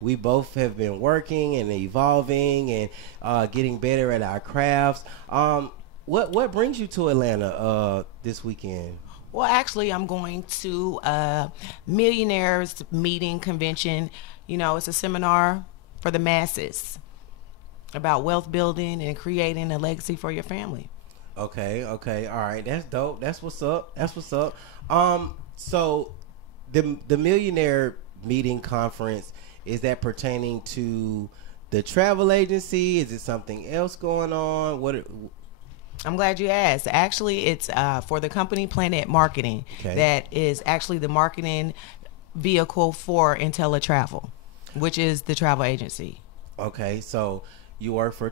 We both have been working and evolving and getting better at our crafts. What brings you to Atlanta this weekend? Well, actually, I'm going to a millionaires meeting convention. It's a seminar for the masses about wealth building and creating a legacy for your family. Okay, okay, all right, that's dope. That's what's up. That's what's up. So the millionaire meeting conference, is that pertaining to the travel agency? Is it something else going on? I'm glad you asked. Actually, it's for the company Planet Marketing. Okay. That is actually the marketing vehicle for IntelliTravel, which is the travel agency. Okay, so you work for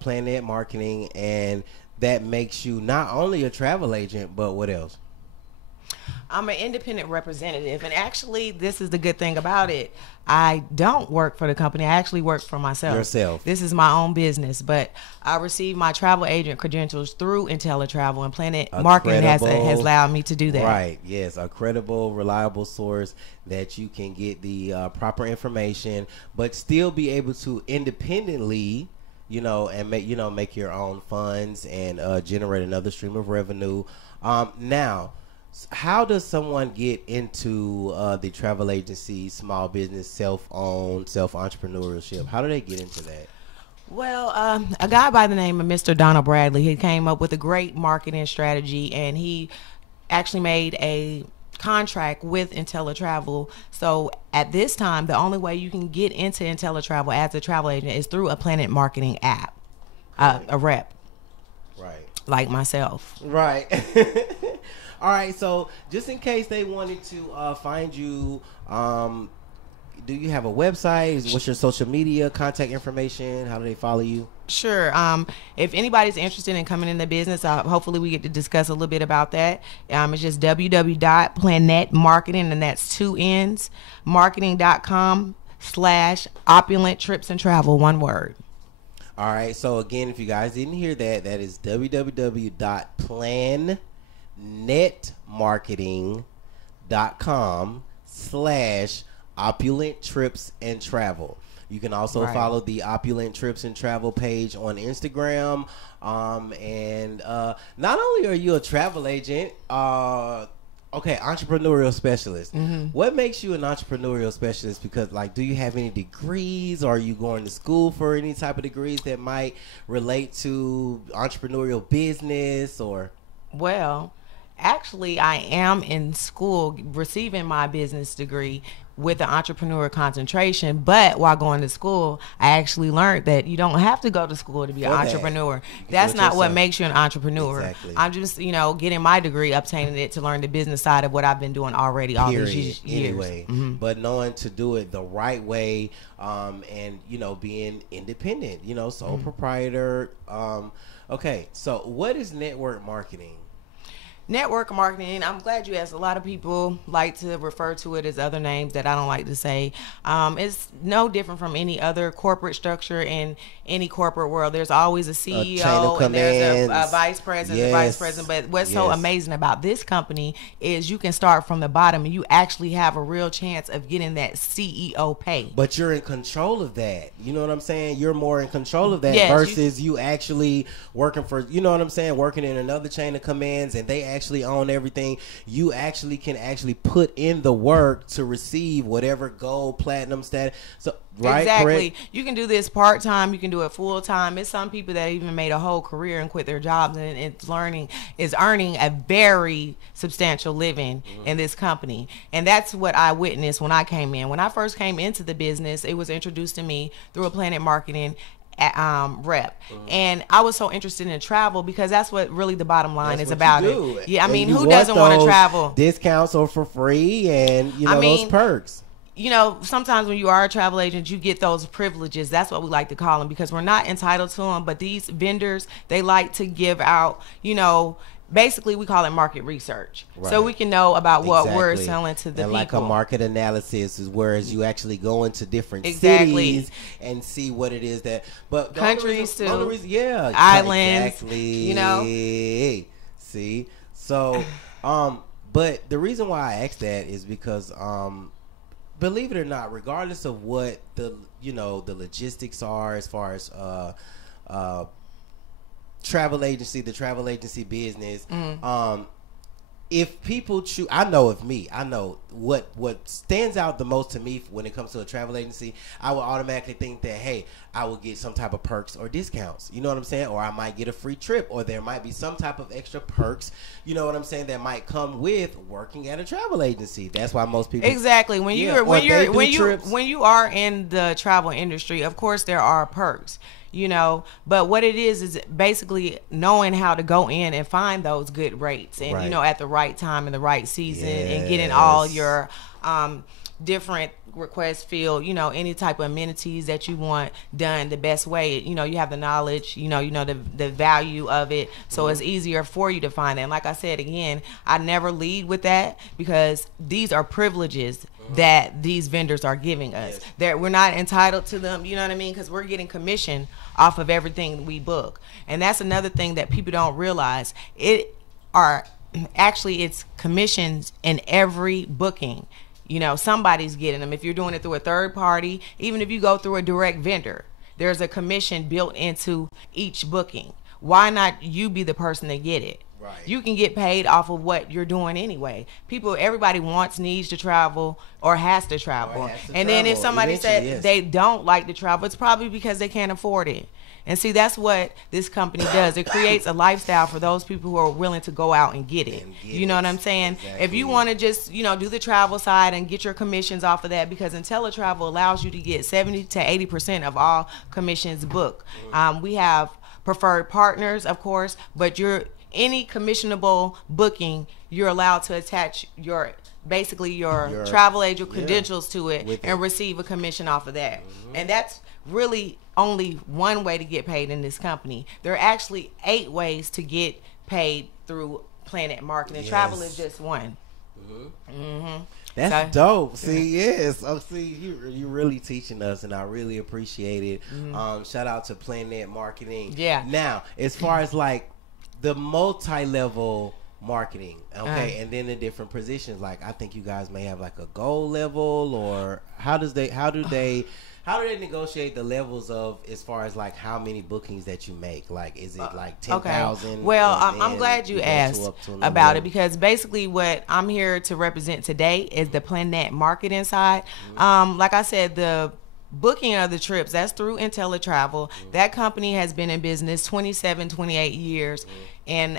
Planet Marketing, and that makes you not only a travel agent, but what else? I'm an independent representative, and actually, this is the good thing about it. I don't work for the company. I actually work for myself. Yourself. This is my own business, but I received my travel agent credentials through IntelliTravel, and Planet Marketing has allowed me to do that. Right. Yes, a credible, reliable source that you can get the proper information, but still be able to independently, and make your own funds and generate another stream of revenue. Now, how does someone get into the travel agency, small business, self-owned, self-entrepreneurship? How do they get into that? Well, a guy by the name of Mr. Donald Bradley, he came up with a great marketing strategy, and he actually made a contract with IntelliTravel. So at this time, the only way you can get into IntelliTravel as a travel agent is through a Planet Marketing app, a rep. Right. Like myself. Right. All right, so just in case they wanted to find you, do you have a website? What's your social media, contact information? How do they follow you? Sure. If anybody's interested in coming in the business, hopefully we get to discuss a little bit about that. It's just www.planetmarketing, and that's 2 N's, marketing.com/opulent trips and travel, one word. All right, so again, if you guys didn't hear that, that is www.planetmarketing.com/opulent trips and travel. You can also follow the Opulent Trips and Travel page on Instagram. And not only are you a travel agent, entrepreneurial specialist. Mm-hmm. What makes you an entrepreneurial specialist? Because, do you have any degrees? Or are you going to school for any type of degrees that might relate to entrepreneurial business? Or actually, I am in school receiving my business degree with an entrepreneur concentration. But while going to school, I actually learned that you don't have to go to school to be an entrepreneur. That's not what makes you an entrepreneur. Exactly. I'm just, getting my degree, obtaining it to learn the business side of what I've been doing already all these years. Anyway, Mm-hmm. but knowing to do it the right way, and being independent, sole proprietor. Okay, so what is network marketing? Network marketing, I'm glad you asked. A lot of people like to refer to it as other names that I don't like to say. It's no different from any other corporate structure in any corporate world. There's always a CEO and there's a vice president, yes. vice president. But what's so amazing about this company is you can start from the bottom and you actually have a real chance of getting that CEO pay. But you're in control of that. You know what I'm saying? You're more in control of that versus you actually working for, working in another chain of commands, and they actually own everything. You actually can put in the work to receive whatever gold, platinum status. So Exactly. Correct? You can do this part-time. You can do it full-time. It's some people that even made a whole career and quit their jobs and is earning a very substantial living in this company. And that's what I witnessed when I came in. When I first came into the business, it was introduced to me through a Planet Marketing rep, and I was so interested in travel because that's what really the bottom line is about it. Yeah, I mean, who doesn't want to travel? Discounts or for free, and those perks. Sometimes when you are a travel agent, you get those privileges. That's what we like to call them, because we're not entitled to them. But these vendors, they like to give out, basically we call it market research. Right. So we can know about what we're selling to the people. Like a market analysis is whereas you actually go into different cities and see what it is that, but countries too. Islands. Exactly. See? So, but the reason why I asked that is because, believe it or not, regardless of what the the logistics are as far as the travel agency business, if people choose, I know what stands out the most to me when it comes to a travel agency. I will automatically think that, hey, I will get some type of perks or discounts. You know what I'm saying? Or I might get a free trip, or there might be some type of extra perks. You know what I'm saying? That might come with working at a travel agency. That's why most people exactly when you are in the travel industry, of course there are perks. But what it is basically knowing how to go in and find those good rates and, at the right time and the right season, and getting all your different requests filled, any type of amenities that you want done the best way. You have the knowledge, the value of it. So it's easier for you to find that. And like I said, again, I never lead with that, because these are privileges that these vendors are giving us. That we're not entitled to them, you know what I mean? Because we're getting commission off of everything we book. And that's another thing that people don't realize. It's commissions in every booking. Somebody's getting them. If you're doing it through a third party, even if you go through a direct vendor, there's a commission built into each booking. Why not you be the person to get it? Right. You can get paid off of what you're doing anyway. Everybody needs to travel or has to travel. Then if somebody said they don't like to travel, it's probably because they can't afford it. And see, that's what this company does. It creates a lifestyle for those people who are willing to go out and get it. You know what I'm saying? Exactly. If you want to just, do the travel side and get your commissions off of that, because IntelliTravel allows you to get 70 to 80% of all commissions booked. We have preferred partners, of course, but any commissionable booking, you're allowed to attach your travel agent credentials to it and receive a commission off of that. And that's really only one way to get paid in this company. There are actually 8 ways to get paid through Planet Marketing. Travel is just one. That's dope. See, yes. You're really teaching us, and I really appreciate it. Shout out to Planet Marketing. Yeah. Now, as far as like the multi-level marketing, okay, and then the different positions, like I think you guys may have like a goal level, or how do they negotiate the levels of, as far as like how many bookings that you make? Like, is it like 10,000? Okay. Well, I'm glad you asked about it, because basically what I'm here to represent today is the Planet Marketing side. Like I said, the booking of the trips, that's through IntelliTravel. That company has been in business 28 years. And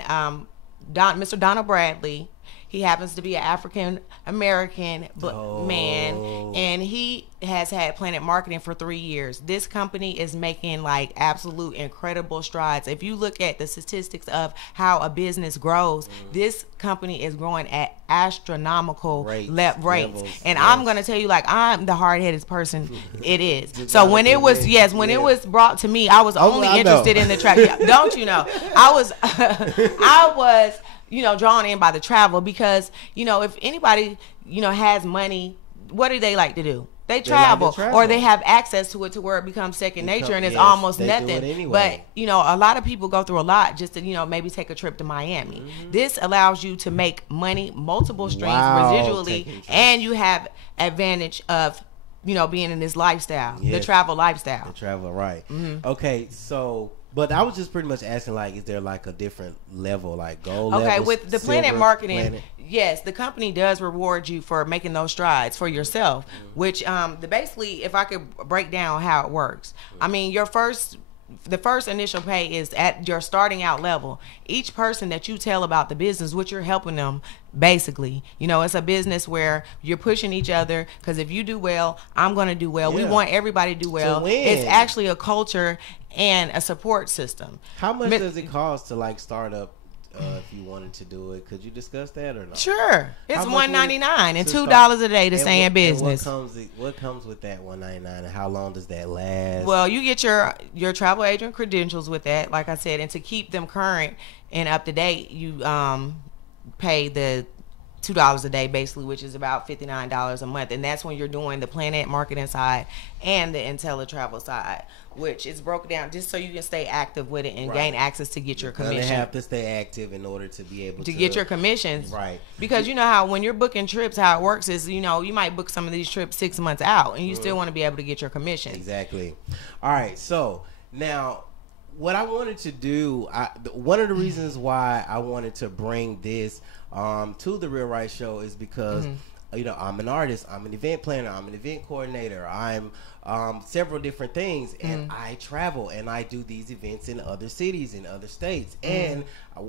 Mr. Donald Bradley, he happens to be an African American man, and he has had Planet Marketing for 3 years. This company is making like absolute incredible strides. If you look at the statistics of how a business grows, this company is growing at astronomical rates. And I'm gonna tell you, like, I'm the hard-headed person it is. So when it was it was brought to me, I was only interested in the track. Don't you know? I was drawn in by the travel, because if anybody has money, what do they like to do? They travel, or they have access to it to where it becomes second nature, and it's almost nothing. Anyway. But a lot of people go through a lot just to maybe take a trip to Miami. This allows you to make money, multiple streams residually, and you have advantage of being in this lifestyle, the travel lifestyle. The travel, right? Okay, so. But I was just pretty much asking, like, is there like a different level, like gold level? Okay, with the Planet Marketing, yes, the company does reward you for making those strides for yourself, which basically, if I could break down how it works, I mean, the first initial pay is at your starting out level. Each person that you tell about the business, what you're helping them, basically, it's a business where you're pushing each other, because if you do well, I'm going to do well. We want everybody to do well. It's actually a culture and a support system. How much does it cost to like start up? If you wanted to do it, could you discuss that or not? Sure, it's $199 and $2 a day to stay in business. What comes with that $199, and how long does that last? Well, you get your travel agent credentials with that, like I said, and to keep them current and up to date, you pay the $2 a day basically, which is about $59 a month. And that's when you're doing the Planet marketing side and the IntelliTravel side, which is broken down just so you can stay active with it and gain access to get your commission. You have to stay active in order to be able to get your commissions. Right. Because you know how when you're booking trips, how it works is, you know, you might book some of these trips 6 months out and you still want to be able to get your commission. Exactly. All right. So now what I wanted to do, one of the reasons why I wanted to bring this to the Real Right Show is because you know, I'm an artist, I'm an event planner, I'm an event coordinator, I'm several different things, and I travel and I do these events in other cities, in other states, and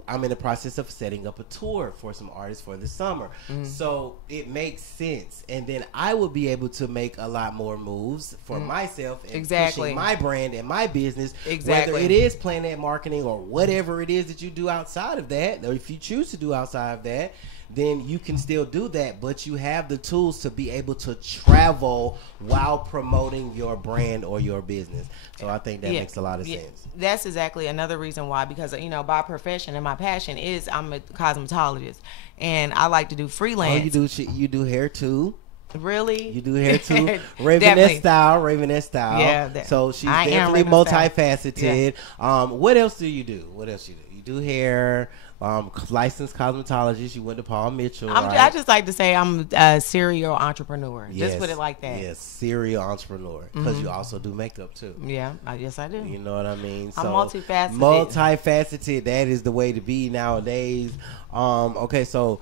I'm in the process of setting up a tour for some artists for the summer. So it makes sense, and then I will be able to make a lot more moves for myself and pushing my brand and my business, whether it is Planet Marketing or whatever it is that you do outside of that, or if you choose to do outside of that, then you can still do that, but you have the tools to be able to travel while promoting your brand or your business. So I think that makes a lot of sense. That's exactly another reason why, because, you know, by profession and my passion is I'm a cosmetologist and I like to do freelance. Oh, you do hair too? Really? You do hair too? Ravenette style. Yeah. So she's definitely multifaceted. Yeah. What else do you do? You do hair. Licensed cosmetologist. You went to Paul Mitchell. Right? I just like to say I'm a serial entrepreneur. Yes, just put it like that. Yes, serial entrepreneur. Because you also do makeup too. Yeah, yes I do. You know what I mean? I'm multifaceted. Multifaceted. That is the way to be nowadays. Okay, so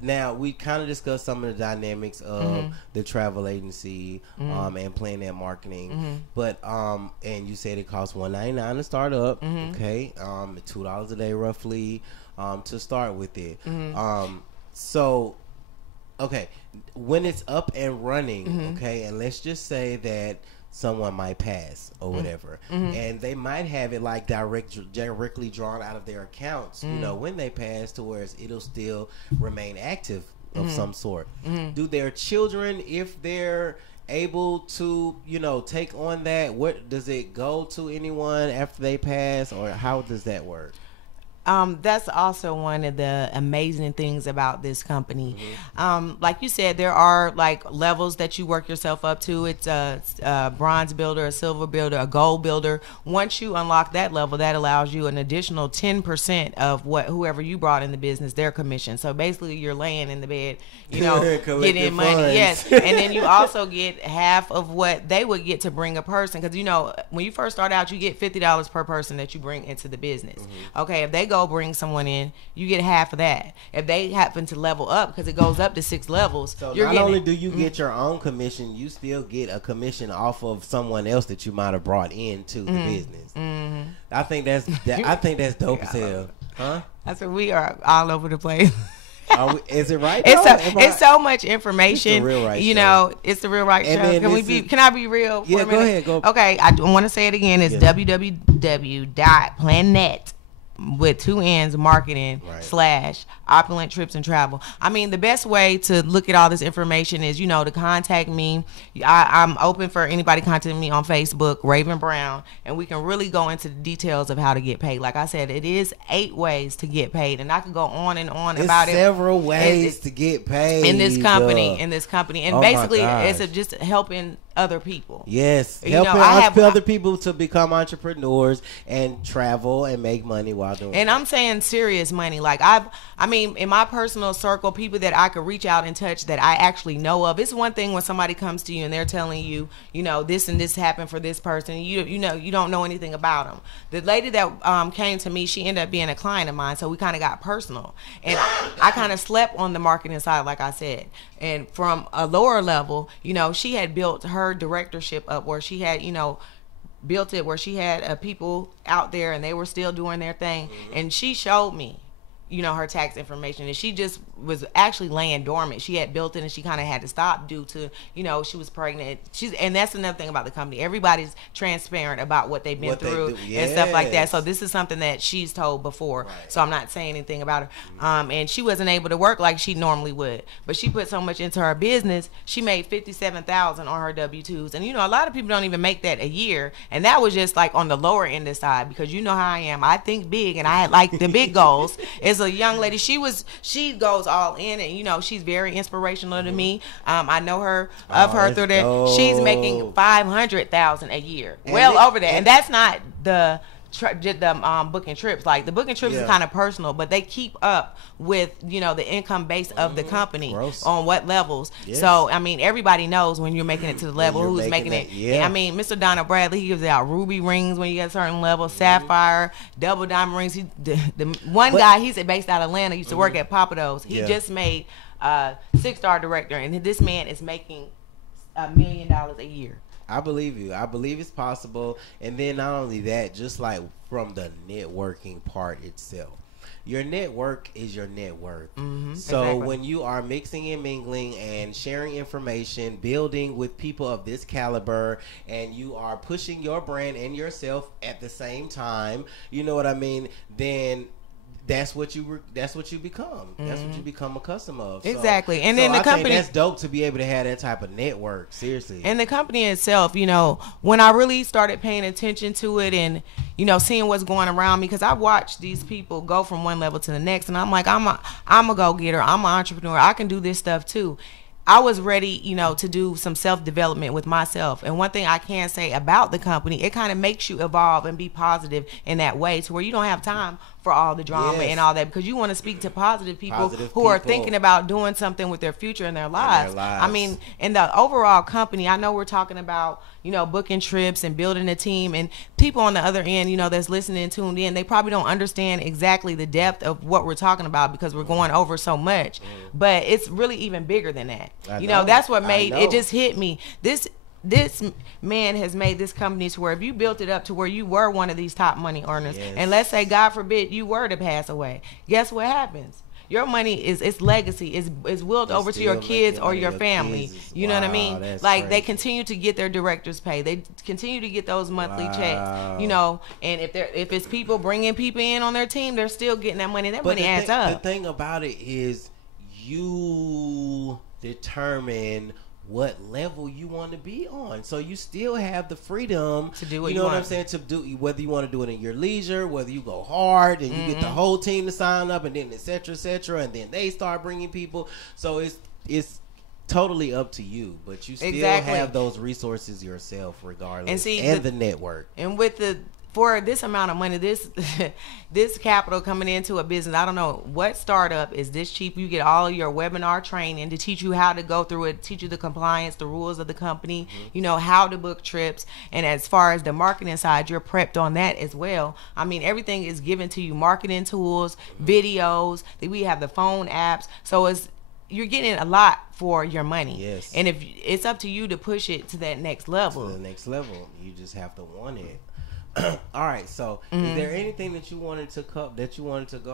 now we kind of discussed some of the dynamics of the travel agency and Planet Marketing, but and you said it costs $199 to start up. Okay, $2 a day roughly to start with it. So okay, when it's up and running, okay, and let's just say that someone might pass or whatever, and they might have it like directly drawn out of their accounts, you know, when they pass, to where it'll still remain active of some sort. Do their children, if they're able to, you know, take on that, what does it go to anyone after they pass, or how does that work? That's also one of the amazing things about this company. Like you said, there are like levels that you work yourself up to. It's a bronze builder, a silver builder, a gold builder. Once you unlock that level, that allows you an additional 10% of whoever you brought in the business, their commission. So basically you're laying in the bed, you know, getting money. Funds. Yes. And then you also get half of what they would get to bring a person. Because, you know, when you first start out, you get $50 per person that you bring into the business. Okay, if they go bring someone in, you get half of that. If they happen to level up, because it goes up to 6 levels, so not only do you get your own commission, you still get a commission off of someone else that you might have brought into the business. I think that's dope as hell. Huh? That's what we are all over the place. Is it right? It's so much information. It's the Real Right you show. know, it's the Real Right show. Can I be real? Yeah, go ahead. Go. Okay, I want to say it again. It's www.planet with 2 N's marketing / opulent trips and travel. I mean, the best way to look at all this information is, you know, to contact me. I'm open for anybody contacting me on Facebook, Raven Brown, and we can really go into the details of how to get paid. Like I said, it is 8 ways to get paid, and I could go on and on about it. Several ways to get paid in this company. And basically, it's just helping other people. Yes, helping other people to become entrepreneurs and travel and make money while doing it. And I'm saying serious money. Like I mean, in my personal circle, people that I could reach out and touch that I actually know of. It's one thing when somebody comes to you and they're telling you, you know, this and this happened for this person. You know, you don't know anything about them. The lady that came to me, she ended up being a client of mine, so we kind of got personal. And I kind of slept on the marketing side, like I said. And from a lower level, you know, she had built her directorship up where she had, you know, built it where she had people out there and they were still doing their thing. And she showed me, you know, her tax information, and she just was actually laying dormant. She had built it and she kind of had to stop due to, you know, she was pregnant. And that's another thing about the company. Everybody's transparent about what they've been through and stuff like that. So this is something that she's told before. So I'm not saying anything about her. And she wasn't able to work like she normally would, but she put so much into her business. She made $57,000 on her W-2s, and you know, a lot of people don't even make that a year. And that was just like on the lower end of the side, because you know how I am. I think big and I like the big goals. It's is a young lady. She goes all in, and you know, she's very inspirational to me. I know her through that. dope. She's making $500,000 a year, And over that, and that's not the booking trips. Like the booking trips is kind of personal, but they keep up with, you know, the income base of the company on what levels. So I mean, everybody knows when you're making it to the level who's making it. I mean, Mr. Donald Bradley, he gives out ruby rings when you get a certain level, sapphire, double diamond rings. The one guy, he's based out of Atlanta, used to work at Papados. He just made 6-star director, and this man is making $1 million a year. I believe you. I believe it's possible. And then not only that, just like from the networking part itself. Your network is your net worth. So when you are mixing and mingling and sharing information, building with people of this caliber, and you are pushing your brand and yourself at the same time, you know what I mean, then that's what you become. That's what you become accustomed of. Exactly. And so then the I company, think that's dope to be able to have that type of network. Seriously. And the company itself, you know, when I really started paying attention to it and, you know, seeing what's going around me, because I watched these people go from one level to the next, and I'm like, I'm a go-getter. I'm an entrepreneur. I can do this stuff too. I was ready, you know, to do some self-development with myself. And one thing I can say about the company, it kind of makes you evolve and be positive in that way, to where you don't have time for all the drama and all that, because you want to speak to positive people who are thinking about doing something with their future and their lives. I mean, in the overall company, I know we're talking about, you know, booking trips and building a team, and people on the other end, you know, that's listening and tuned in, they probably don't understand exactly the depth of what we're talking about, because we're going over so much. But it's really even bigger than that. You know, that's what made it just hit me. This man has made this company to where if you built it up to where you were one of these top money earners, and let's say, God forbid, you were to pass away, guess what happens? Your money is, its legacy is willed over to your kids or your family. You know what I mean? Like, crazy. They continue to get their director's pay. They continue to get those monthly checks. You know, and if it's people bringing people in on their team, they're still getting that money. That money adds up. The thing about it is, you determine what level you want to be on, so you still have the freedom to do what you know what I'm saying, to do, whether you want to do it in your leisure, whether you go hard and you get the whole team to sign up, and then etc., and then they start bringing people. So it's totally up to you, but you still have those resources yourself regardless, and the network. And with for this amount of money, this capital coming into a business, I don't know what startup is this cheap. You get all your webinar training to teach you how to go through it, teach you the compliance, the rules of the company, you know, how to book trips. And as far as the marketing side, you're prepped on that as well. I mean, everything is given to you, marketing tools, videos. We have the phone apps. So you're getting a lot for your money. Yes. And if it's up to you to push it to that next level. To the next level. You just have to want it. All right, so is there anything that you wanted to go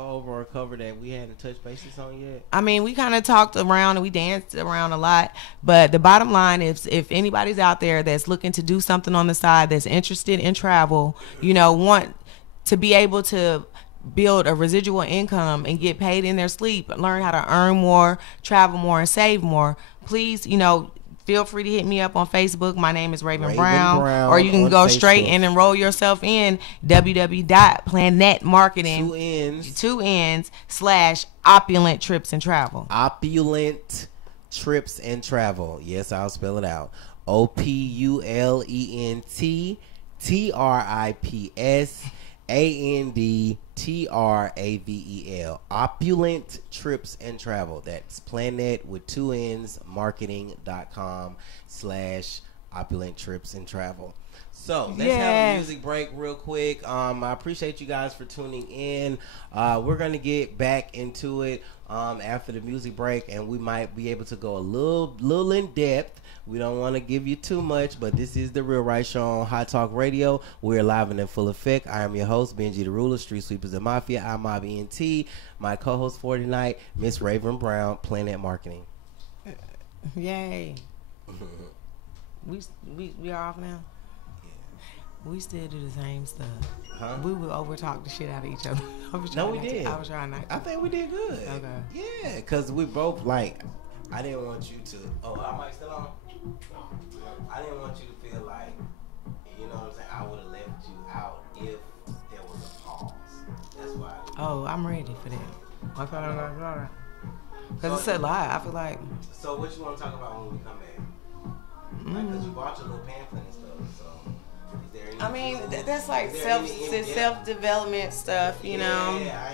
over or cover that we hadn't touched bases on yet? I mean, we kind of talked around and we danced around a lot, but the bottom line is, if anybody's out there that's looking to do something on the side, that's interested in travel, you know, want to be able to build a residual income and get paid in their sleep, learn how to earn more, travel more, and save more, please, you know, feel free to hit me up on Facebook. My name is Raven Brown. Or you can go straight and enroll yourself in www.planetmarketing, 2 N's / opulent trips and travel. Opulent trips and travel. Yes, I'll spell it out. OPULENTTRIPSANDTRAVEL. Opulent Trips and Travel. That's Planet with 2 N's marketing.com / opulent trips and travel. So let's have a music break real quick. I appreciate you guys for tuning in. We're gonna get back into it after the music break, and we might be able to go a little in depth. We don't want to give you too much, but this is the Real Right Show on Hot Talk Radio. We're live and in full effect. I am your host, Benji the Ruler, Street Sweepers and Mafia. I'm Mob ENT. My co-host for tonight, Miss Raven Brown, Planet Marketing. Yay. we are off now? We still do the same stuff. Huh? We would overtalk the shit out of each other. No, we did. I was trying not to. I think we did good. Okay. Yeah, because we both, like, I didn't want you to. Oh, am I still on? I didn't want you to feel like, you know what I'm saying, I would have left you out if there was a pause. That's why. Oh, I'm ready for that. Because it's a lot. I feel like. So what you want to talk about when we come back? Like, cause you bought your little pamphlet and stuff. So, is there any? I mean, that's like is there any self development stuff, you know. Yeah,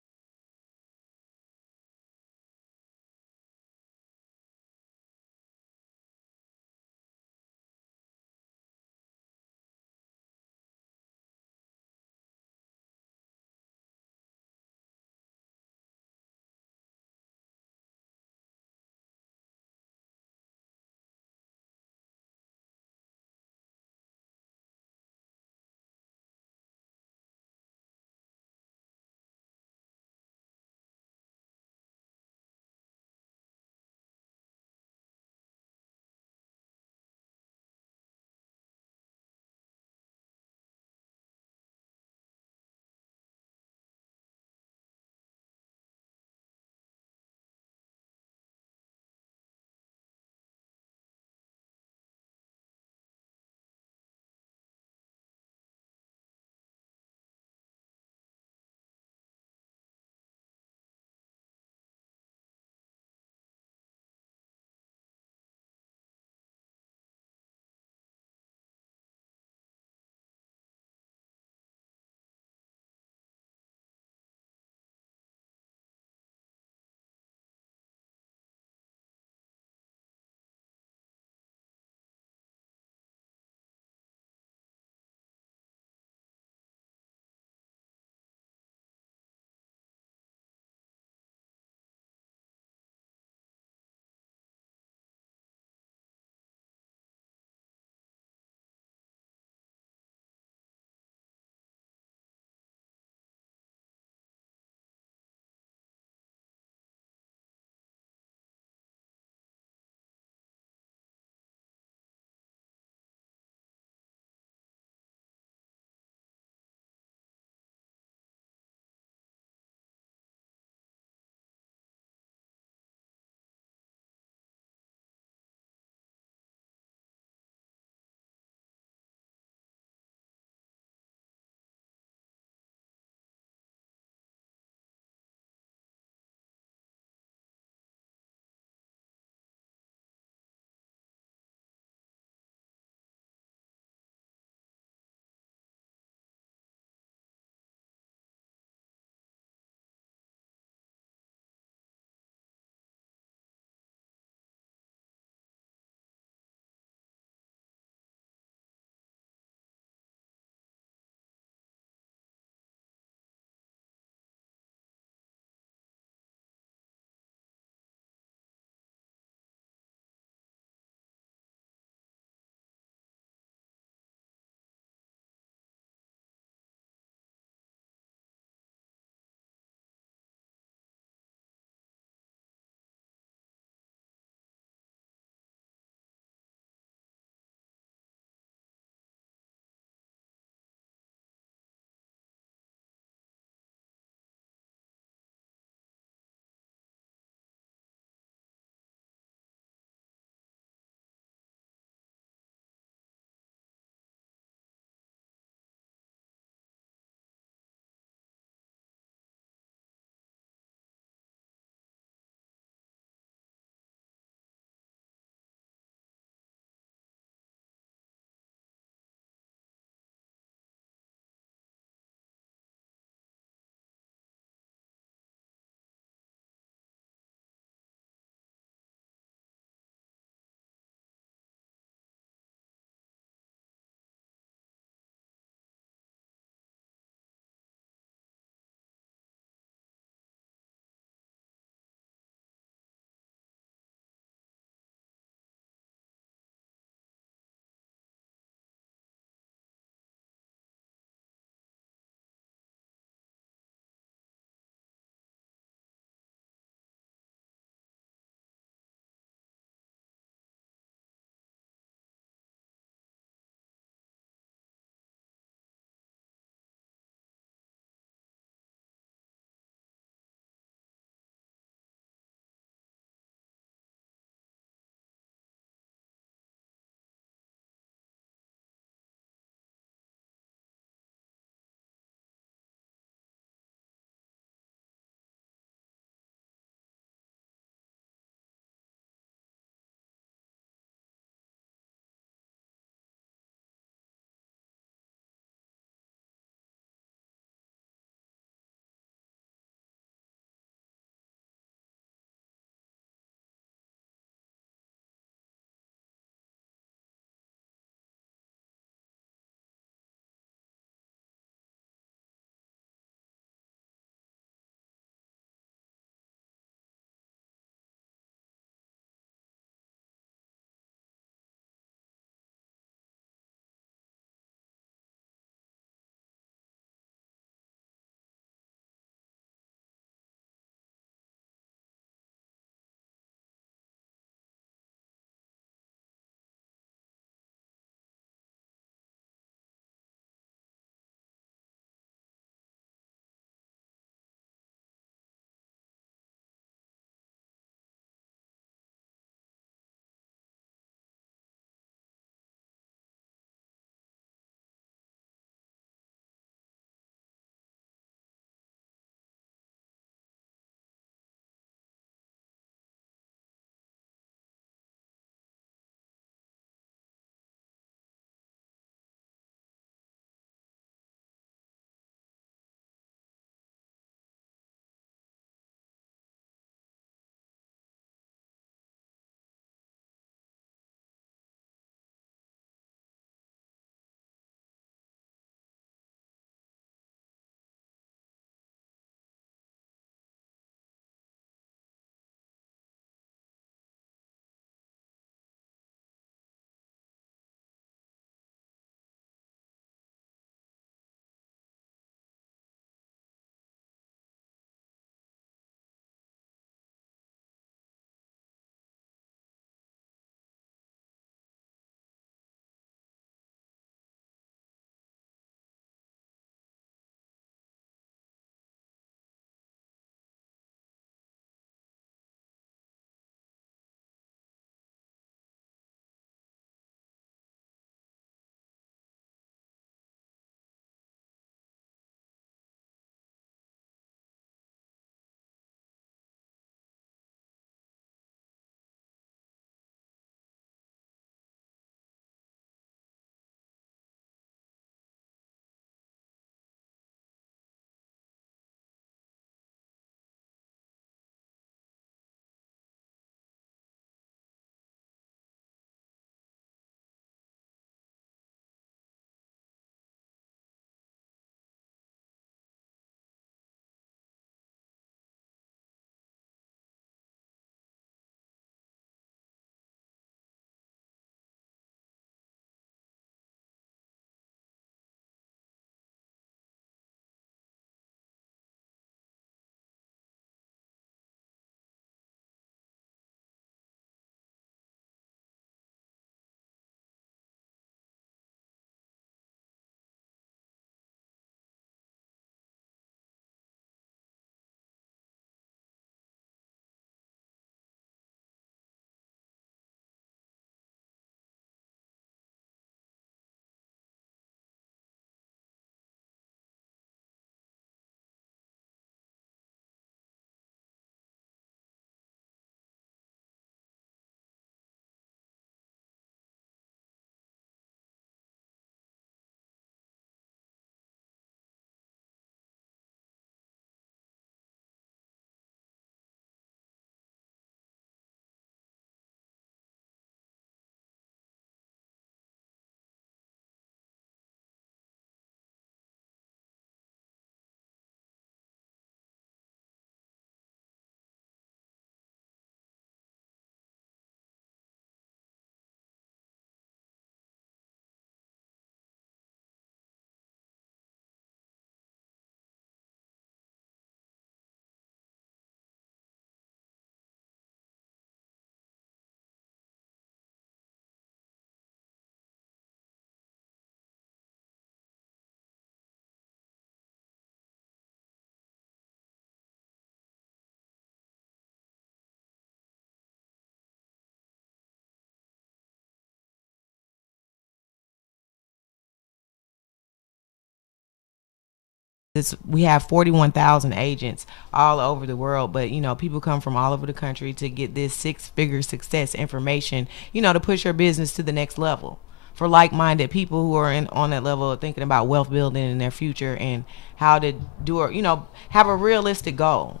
we have 41,000 agents all over the world, but people come from all over the country to get this six-figure success information, to push your business to the next level for like-minded people who are on that level of thinking about wealth building in their future and how to do it, have a realistic goal.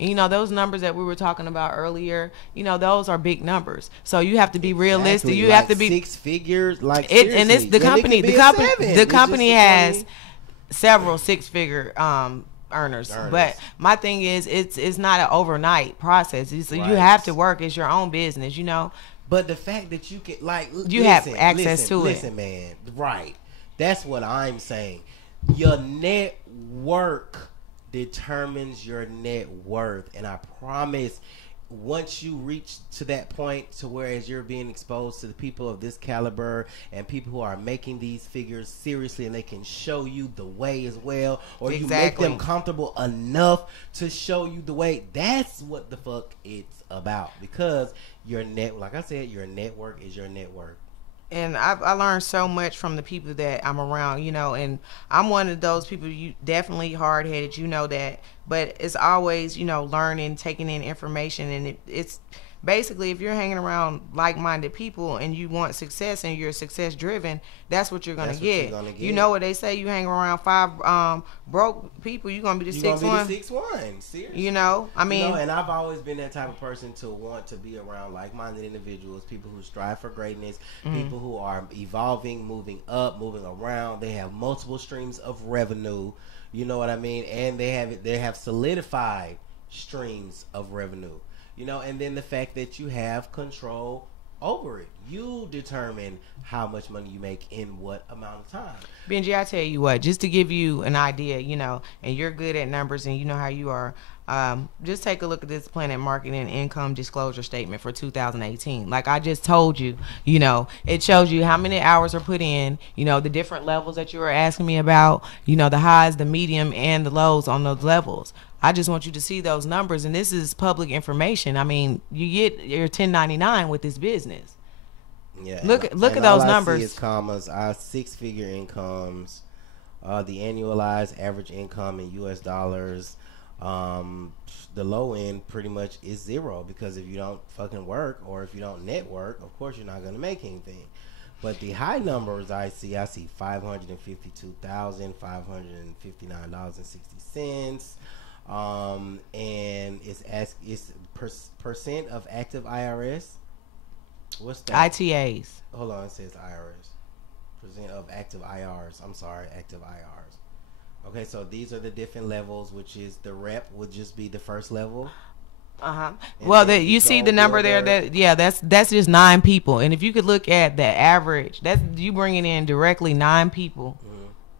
And, those numbers that we were talking about earlier, those are big numbers. So you have to be realistic. You have to be 6 figures, like it, and it's the company. The company has several 6-figure earners. But my thing is, it's not an overnight process. You have to work. It's your own business, But the fact that you can, have access to it. Listen, man. Right. That's what I'm saying. Your network determines your net worth. And I promise, once you reach to that point to whereas you're being exposed to the people of this caliber and people who are making these figures seriously, and they can show you the way as well, or you make them comfortable enough to show you the way, that's what the fuck it's about. Because like I said, your network is your net worth. And I learned so much from the people that I'm around, and I'm one of those people, you definitely hard-headed, that, but it's always, learning, taking in information, and it's basically, if you're hanging around like-minded people and you want success and you're success driven, that's what you're gonna get. You know what they say, you hang around 5 broke people, you're gonna be the 6th one. The 6th one, seriously. And I've always been that type of person to want to be around like-minded individuals, people who strive for greatness, people who are evolving, moving up, moving around. They have multiple streams of revenue, you know what I mean, and they have solidified streams of revenue. And then the fact that you have control over it. You determine how much money you make in what amount of time. Benji, I tell you what, just to give you an idea, and you're good at numbers and you know how you are, just take a look at this Planet Marketing Income Disclosure Statement for 2018. Like I just told you, it shows you how many hours are put in, the different levels that you were asking me about, the highs, the medium, and the lows on those levels. I just want you to see those numbers, and this is public information. I mean, you get your 1099 with this business. Yeah, look at those numbers. See is commas, our 6-figure incomes, the annualized average income in U.S. dollars. The low end pretty much is 0, because if you don't fucking work or if you don't network, of course you're not going to make anything. But the high numbers I see $552,559.60. And it's percent of active IRS. What's that? ITAs. Hold on, it says IRS. Percent of active IRs. I'm sorry, active IRs. Okay, so these are the different levels, which is the rep would just be the first level. Well, you see the number there. That's just 9 people, and if you could look at the average, that's you bringing in directly 9 people.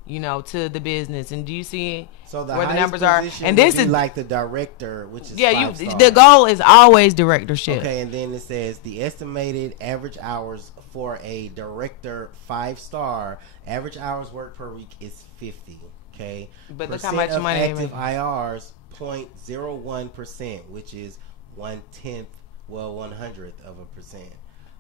To the business, and do you see where the numbers are? And this is like the director, which is the goal is always directorship. Okay, and then it says the estimated average hours for a director 5-star average hours worked per week is 50. Okay, but look how much money they make. Active IRs 0.01%, which is 1/10, 100th of a percent.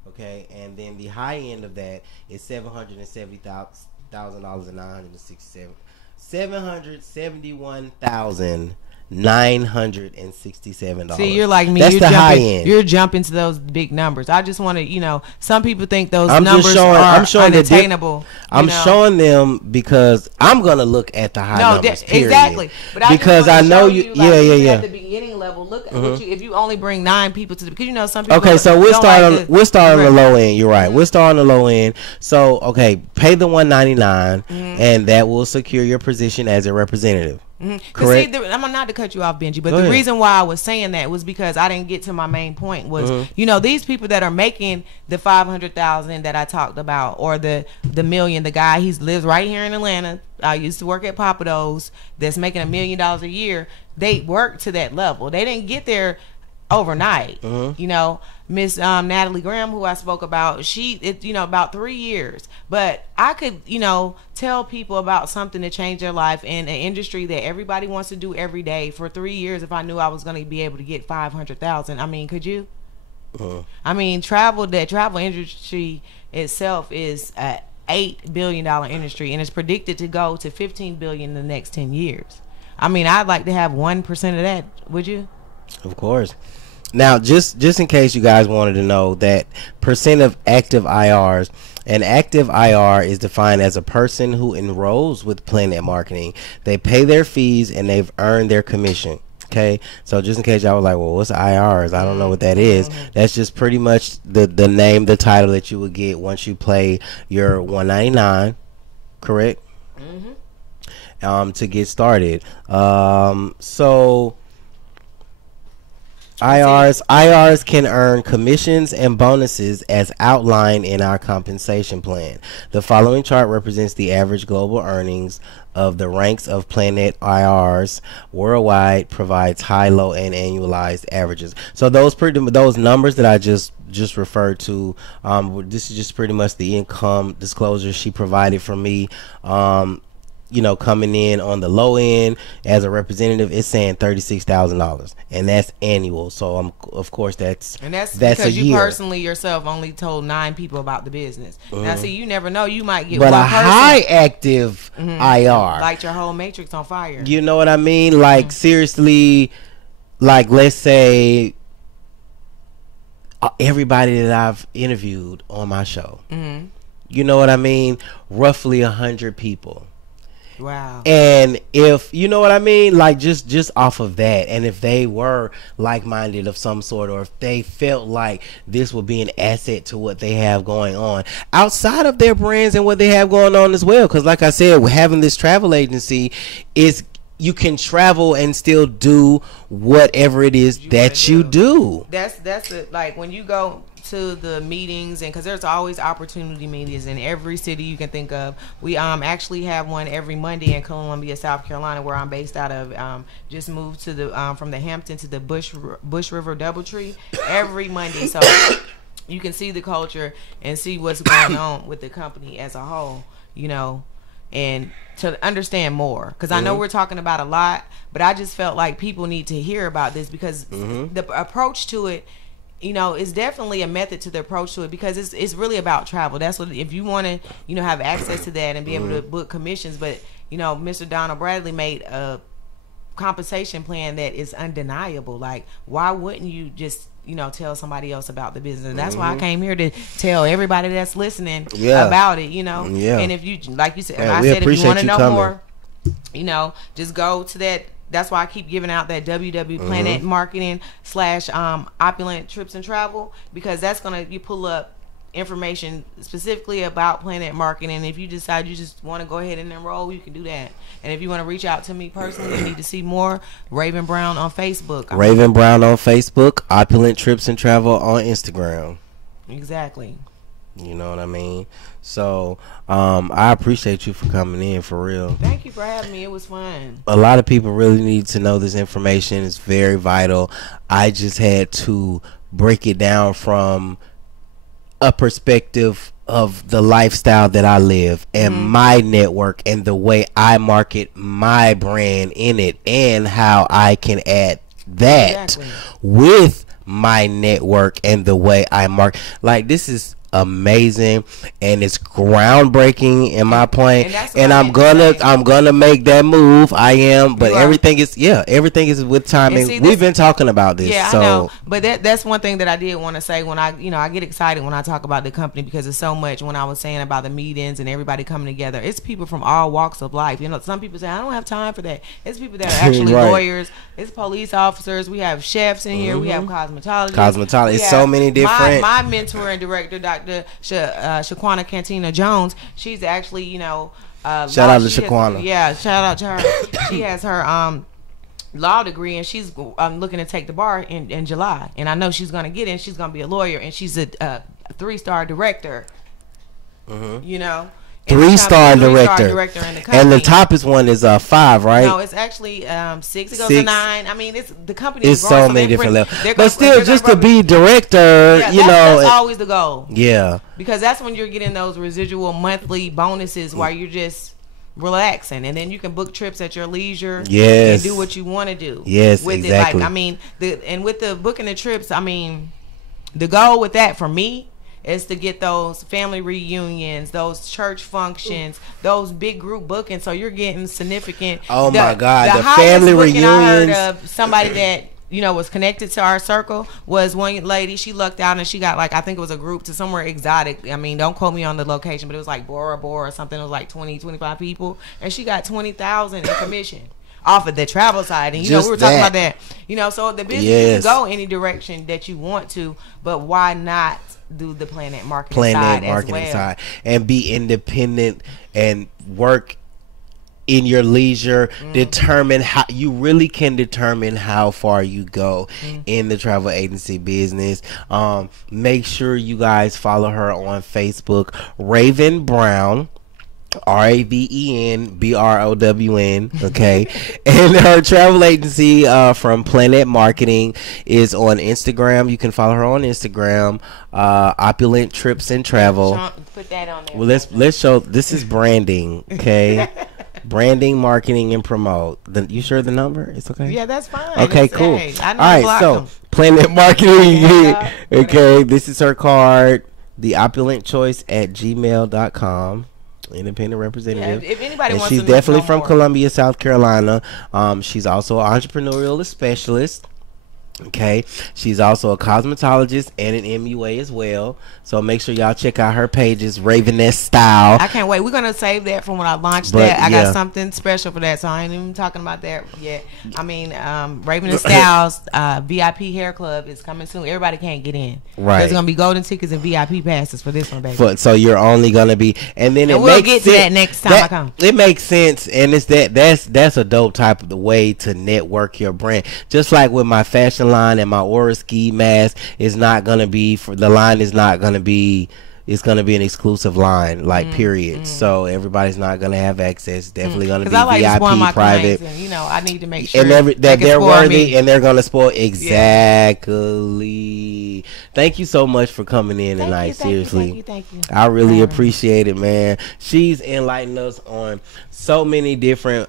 Okay, and then the high end of that is $771,967. See, you're like me. That's the high end. You're jumping to those big numbers. I just want to, some people think those numbers are unattainable. I'm showing them because I'm gonna look at the high numbers. Exactly. But because I know you. At the beginning level, look at if you only bring 9 people to because some people. Okay, so we'll start on the low end. You're right. We'll start on the low end. So pay the $199, and that will secure your position as a representative. Correct. See, I'm not to cut you off, Benji, but the reason why I was saying that was because I didn't get to my main point was, these people that are making the 500,000 that I talked about, or the million, the guy, he lives right here in Atlanta. I used to work at Papados, that's making $1 million a year. They work to that level. They didn't get there overnight. Miss Natalie Graham, who I spoke about, about 3 years. But I could, tell people about something to change their life in an industry that everybody wants to do every day for 3 years. If I knew I was going to be able to get 500,000, I mean, could you? I mean, travel industry itself is $8 billion industry, and it's predicted to go to $15 billion in the next 10 years. I mean, I'd like to have 1% of that. Would you? Of course. Now, just in case you guys wanted to know, that percent of active IRs, an active IR is defined as a person who enrolls with Planet Marketing. They pay their fees and they've earned their commission. Okay, so just in case y'all were like, well, what's IRs? I don't know what that is. That's just pretty much the name, the title that you would get once you play your $199, correct? To get started. So IRs can earn commissions and bonuses as outlined in our compensation plan. The following chart represents the average global earnings of the ranks of Planet IRs worldwide, provides high, low, and annualized averages. So those numbers that I just referred to, this is just pretty much the income disclosure she provided for me. Coming in on the low end as a representative, it's saying $36,000, and that's annual. So of course that's because you year. Personally yourself only told 9 people about the business. Now see, you never know, you might get but one a person, high active IR, light your whole matrix on fire. You know what I mean? Like seriously, like let's say everybody that I've interviewed on my show, you know what I mean? Roughly 100 people. Wow. And if you know what I mean, like just off of that, and if they were like-minded of some sort, or if they felt like this would be an asset to what they have going on outside of their brands and what they have going on as well, because like I said, having this travel agency is, you can travel and still do whatever it is that you do. That's it. Like when you go to the meetings, and because there's always opportunity meetings in every city you can think of. We actually have one every Monday in Columbia, South Carolina, where I'm based out of. Just moved to the from the Hampton to the Bush River Doubletree every Monday, so you can see the culture and see what's going on with the company as a whole, and to understand more, because I know we're talking about a lot, but I just felt like people need to hear about this, because the approach to it, it's definitely a method to the approach to it, because it's really about travel. That's what, if you want to, have access to that and be able to book commissions. But, Mr. Donald Bradley made a compensation plan that is undeniable. Like, why wouldn't you just, tell somebody else about the business? And that's why I came here to tell everybody that's listening about it, Yeah. And if you, like you said, if you want to know more, just go to that. That's why I keep giving out that www.Planet Marketing / Opulent Trips and Travel, because that's gonna, you pull up information specifically about Planet Marketing. And if you decide you just want to go ahead and enroll, you can do that. And if you want to reach out to me personally, you need to see more, Raven Brown on Facebook. Raven Brown on Facebook, Opulent Trips and Travel on Instagram. Exactly. You know what I mean? So I appreciate you for coming in, for real. Thank you for having me. It was fun. A lot of people really need to know this information. It's very vital. I just had to break it down from a perspective of the lifestyle that I live and my network and the way I market my brand in it, and how I can add that with my network and the way I market. Like, this is amazing, and it's groundbreaking in my plan, and I'm gonna make that move. I am, but everything is with timing. See, we've been talking about this. I know, but that's one thing that I did want to say. When I get excited when I talk about the company, because it's so much. When I was saying about the meetings and everybody coming together, it's people from all walks of life. Some people say I don't have time for that. It's people that are actually lawyers. It's police officers. We have chefs in here. We have cosmetologists. It's so many different. My mentor and director, Dr. Shaquana Cantina Jones. She's actually, shout out to Shaquana. Shout out to her. She has her law degree, and she's looking to take the bar in July. And I know she's going to get in. She's going to be a lawyer, and she's a 3-star director. 3-star director in the company. And the toppest one is 5, right? No, it's actually 6. It goes to 9. I mean, it's the company. It's so many different levels. But still, just to be director, that's always the goal. Yeah, because that's when you're getting those residual monthly bonuses while you're just relaxing, and then you can book trips at your leisure. Yes, and do what you want to do. Yes, with exactly. it. Like, I mean, with the booking the trips, I mean, the goal with that for me is to get those family reunions, those church functions, those big group bookings. So you're getting significant. Oh my God, the highest family booking I heard reunions. of somebody that was connected to our circle was one lady. She lucked out and she got like, I think it was a group to somewhere exotic. I mean, don't quote me on the location, but it was like Bora Bora or something. It was like 20, 25 people, and she got 20,000 in commission off of the travel side. And Just we were talking that. about that. So the business Yes. can go any direction that you want to, but why not do the Planet Marketing side as well? side, and be independent and work in your leisure. Determine how you really can determine how far you go in the travel agency business. Make sure you guys follow her on Facebook, Raven Brown, RAVEN okay. And her travel agency from Planet Marketing is on Instagram. You can follow her on Instagram, Opulent Trips and Travel. Put that on there. Well, let's show. This is branding, okay? Branding, marketing, and promote. You sure the number? It's okay. Yeah, that's fine. Okay, It's, cool. hey, I know All I right, blocked so them. Planet Marketing. Okay, this is her card. The Opulent Choice at gmail.com. Independent representative. Yeah, if anybody And wants she's to definitely know from more. Columbia, South Carolina. She's also an entrepreneurial specialist. Okay, she's also a cosmetologist and an MUA as well. So make sure y'all check out her pages, Raveness Style. I can't wait. We're gonna save that from when I launch But, that. I yeah. got something special for that, so I ain't even talking about that yet. I mean, Raven and Styles VIP Hair Club is coming soon. Everybody can't get in. Right. There's gonna be golden tickets and VIP passes for this one, baby. So you're only gonna be, and then And it we'll makes get to sense- that next time I come. It makes sense, and it's that's a dope type of the way to network your brand. Just like with my fashion line and my Aura ski mask, is not gonna be for the line is not gonna be. It's gonna be an exclusive line, like period. So everybody's not gonna have access. Definitely gonna be Because I like to spoil VIP, my private. clients, and I need to make sure And that they can they're spoil worthy me. and they're gonna spoil exactly. Thank you so much for coming in tonight. Seriously, Thank you. I really appreciate it, man. She's enlightened us on so many different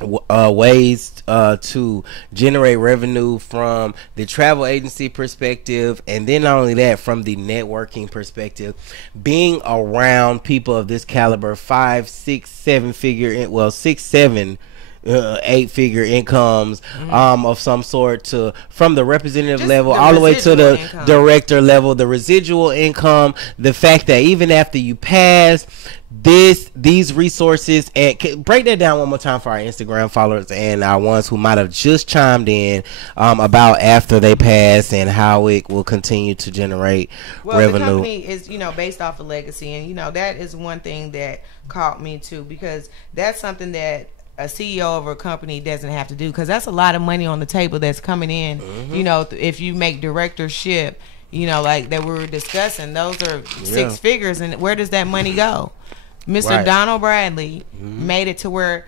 ways to generate revenue from the travel agency perspective, and then not only that, from the networking perspective, being around people of this caliber, 5, 6, 7 figure, well, 6, 7 8-figure incomes of some sort, to from the representative Just level the all the way to the residual income. director level, the residual income, the fact that even after you pass these resources, and break that down one more time for our Instagram followers and our ones who might have just chimed in about after they pass and how it will continue to generate Well, revenue. the company is, based off of legacy, and that is one thing that caught me too, because that's something that a CEO of a company doesn't have to do, because that's a lot of money on the table that's coming in. If you make directorship, like that we were discussing, those are 6 figures, and where does that money go? Mr. Right. Donald Bradley made it to where,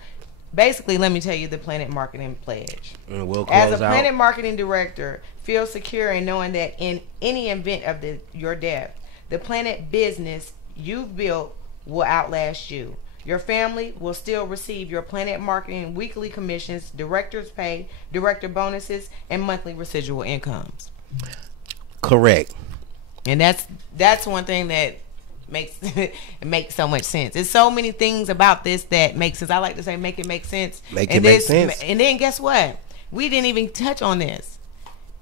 basically, let me tell you the Planet Marketing pledge. And we'll As close a out. Planet Marketing director, feel secure in knowing that in any event of your death, the Planet business you've built will outlast you. Your family will still receive your Planet Marketing weekly commissions, director's pay, director bonuses, and monthly residual incomes. Correct. And that's one thing that makes it makes so much sense. There's so many things about this that makes sense. I like to say make it make sense. Make And it make this- sense. And then guess what? We didn't even touch on this.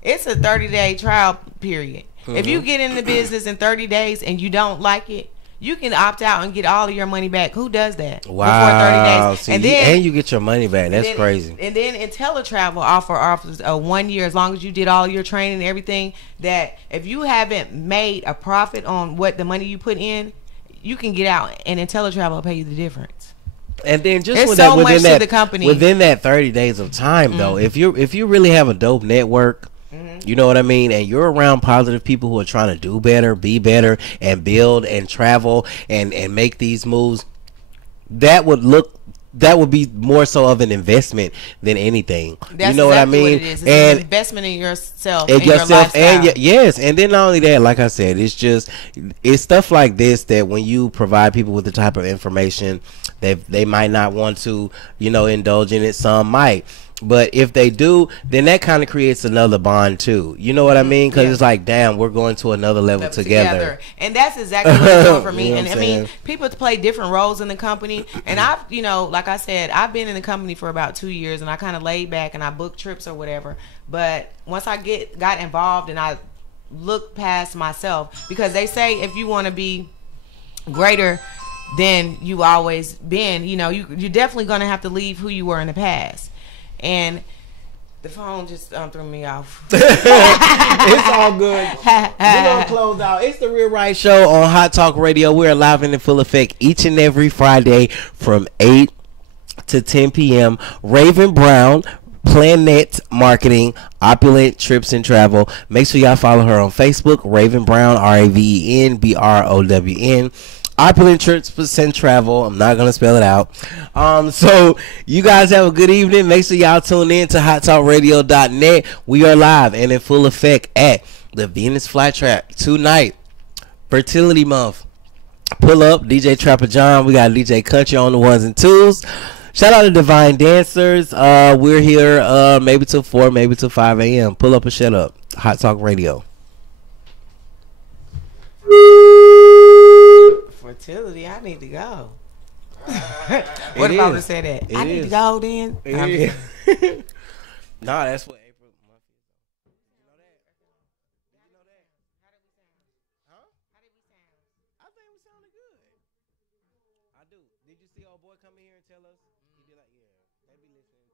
It's a 30-day trial period. If you get in the business in 30 days and you don't like it, you can opt out and get all of your money back. Who does that? Wow. Before 30 days. See, And then you get your money back. That's then- crazy. And then IntelliTravel offers a 1 year, as long as you did all your training and everything, that if you haven't made a profit on what the money you put in, you can get out, and IntelliTravel will pay you the difference. And then just It's with so that, much within to that, the company. within that 30 days of time, though, if you really have a dope network, you know what I mean, and you're around positive people who are trying to do better, be better, and build and travel and make these moves, that would be more so of an investment than anything. That's you know what I exactly mean? What it is. It's And an investment in yourself, and in your yourself, and lifestyle. yes, and then not only that, like I said, it's stuff like this that when you provide people with the type of information that they might not want to, indulge in it. Some might, But if they do, then that kind of creates another bond too. You know what I mean? Because it's like, damn, we're going to another level together. And that's exactly what it's doing for me. You know And I mean, people play different roles in the company. And I've, you know, like I said, I've been in the company for about 2 years, and I kind of laid back and I booked trips or whatever. But once I got involved and I looked past myself, because they say if you want to be greater than you always been, you know, you're definitely going to have to leave who you were in the past. And the phone just threw me off. It's all good. We're going to close out. It's the Real Right Show on Hot Talk Radio. We're live and in full effect each and every Friday from 8 to 10 p.m. Raven Brown, Planet Marketing, Opulent Trips and Travel. Make sure y'all follow her on Facebook, Raven Brown, RavenBrown. Opulent Trips and Travel. I'm not going to spell it out. So you guys have a good evening. Make sure y'all tune in to HotTalkRadio.net. We are live and in full effect at the Venus Flytrap tonight. Fertility Month. Pull up, DJ Trapper John. We got DJ Country on the ones and twos. Shout out to Divine Dancers. We're here maybe till 4, maybe till 5 a.m. Pull up or shut up. Hot Talk Radio. Fertility, I need to go. What if I would have said that? I need to go then. Nah, that's what April month is. You know that? You know that? How did we sound? Huh? How did we sound? I think we sounded good. I do. Did you see old boy come in here and tell us? He be like, yeah, they be listening.